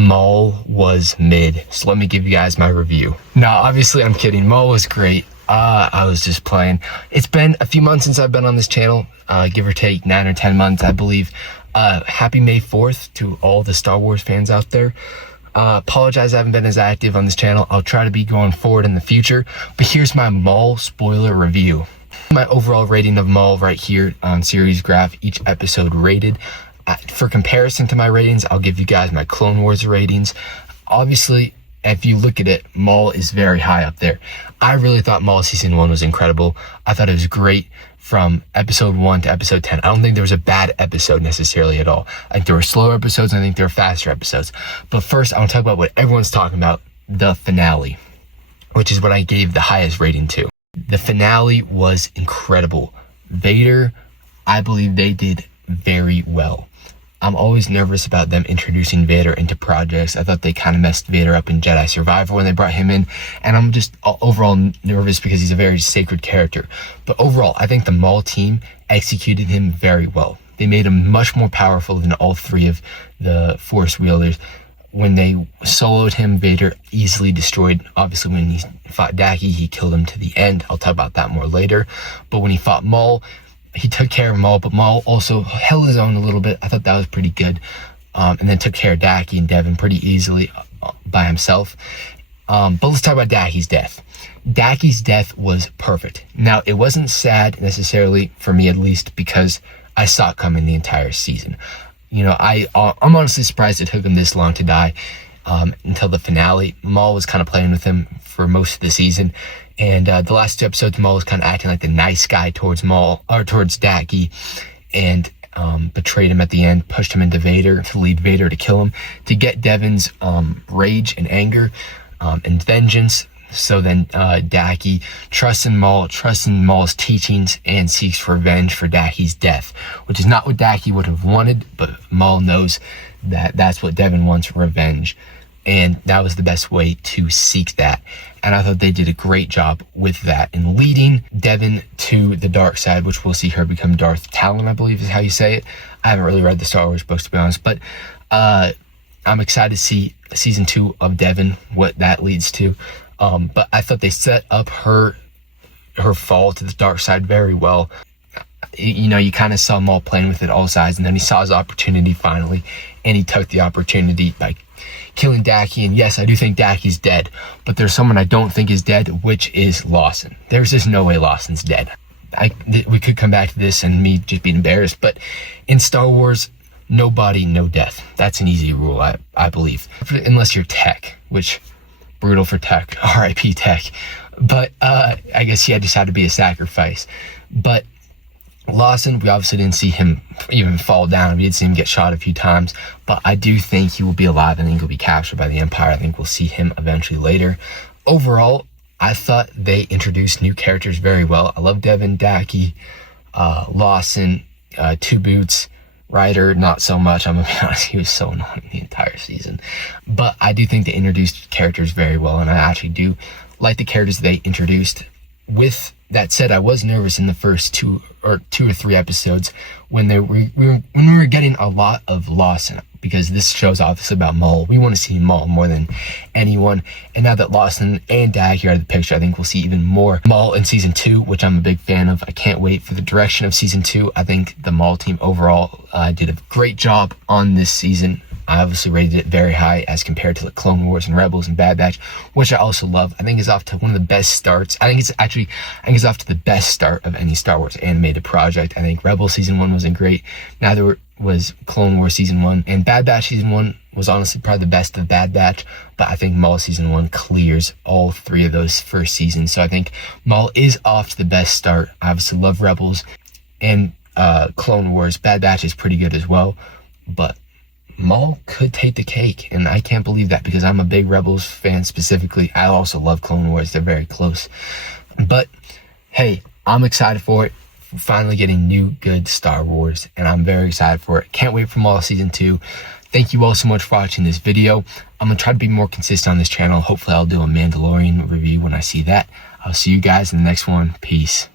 Maul was mid. So let me give you guys my review. Now, obviously, I'm kidding. Maul was great. I was just playing. It's been a few months since I've been on this channel, give or take 9 or 10 months, I believe. Happy May 4th to all the Star Wars fans out there. Apologize I haven't been as active on this channel. I'll try to be going forward in the future. But here's my Maul spoiler review. My overall rating of Maul right here on series graph, each episode rated. For comparison to my ratings, I'll give you guys my Clone Wars ratings. Obviously, if you look at it, Maul is very high up there. I really thought Maul season 1 was incredible. I thought it was great from episode 1 to episode 10. I don't think there was a bad episode necessarily at all. I think there were slower episodes, and I think there were faster episodes. But first, I want to talk about what everyone's talking about, the finale, which is what I gave the highest rating to. The finale was incredible. Vader, I believe they did very well. I'm always nervous about them introducing Vader into projects. I thought they kind of messed Vader up in Jedi Survivor when they brought him in. And I'm just overall nervous because he's a very sacred character. But overall, I think the Maul team executed him very well. They made him much more powerful than all three of the Force wielders. When they soloed him, Vader easily destroyed. Obviously, when he fought Daki, he killed him to the end. I'll talk about that more later. But when he fought Maul, he took care of Maul, but Maul also held his own a little bit. I thought that was pretty good. And then took care of Daki and Devin pretty easily by himself. But let's talk about Daki's death. Daki's death was perfect. Now, it wasn't sad necessarily, for me at least, because I saw it coming the entire season. You know, I'm honestly surprised it took him this long to die until the finale. Maul was kind of playing with him for most of the season. And the last 2 episodes, Maul was kind of acting like the nice guy towards Maul, or towards Daki, and betrayed him at the end, pushed him into Vader to lead Vader to kill him, to get Devin's rage and anger and vengeance. So then Daki trusts in Maul, trusts in Maul's teachings, and seeks revenge for Daki's death, which is not what Daki would have wanted, but Maul knows that that's what Devin wants, revenge. And that was the best way to seek that. And I thought they did a great job with that in leading Devin to the dark side, which we'll see her become Darth Talon, I believe is how you say it. I haven't really read the Star Wars books, to be honest, but I'm excited to see season 2 of Devin, what that leads to. But I thought they set up her fall to the dark side very well. You know, you kind of saw Maul playing with it all sides, and then he saw his opportunity finally, and he took the opportunity by killing Daki. And yes, I do think Daki's dead, but there's someone I don't think is dead, which is Lawson. There's just no way Lawson's dead. We could come back to this and me just being embarrassed, but in Star Wars, no body, no death. That's an easy rule, I believe. Unless you're Tech, which, brutal for Tech, R.I.P. Tech. But I guess he had decided to be a sacrifice. But Lawson, we obviously didn't see him even fall down. We did see him get shot a few times, but I do think he will be alive. I think he'll be captured by the Empire. I think we'll see him eventually later. Overall, I thought they introduced new characters very well. I love Devin, Daki, Lawson, Two Boots, Ryder, not so much. I'm gonna be honest, he was so annoying the entire season. But I do think they introduced characters very well, and I actually do like the characters they introduced. With that said, I was nervous in the first 2 or 3 episodes when we were getting a lot of Lawson, because this show's obviously about Maul. We want to see Maul more than anyone. And now that Lawson and Daki are out of the picture, I think we'll see even more Maul in season 2, which I'm a big fan of. I can't wait for the direction of season 2. I think the Maul team overall did a great job on this season. I obviously rated it very high as compared to the Clone Wars and Rebels and Bad Batch, which I also love. I think it's off to one of the best starts. I think it's off to the best start of any Star Wars animated project. I think Rebels season 1 wasn't great. Neither was Clone Wars season 1, and Bad Batch season 1 was honestly probably the best of Bad Batch, but I think Maul season 1 clears all 3 of those first seasons. So I think Maul is off to the best start. I obviously love Rebels and Clone Wars. Bad Batch is pretty good as well, but Maul could take the cake, and I can't believe that because I'm a big Rebels fan specifically. I also love Clone Wars. They're very close. But, hey, I'm excited for it. We're finally getting new, good Star Wars, and I'm very excited for it. Can't wait for Maul Season 2. Thank you all so much for watching this video. I'm going to try to be more consistent on this channel. Hopefully, I'll do a Mandalorian review when I see that. I'll see you guys in the next one. Peace.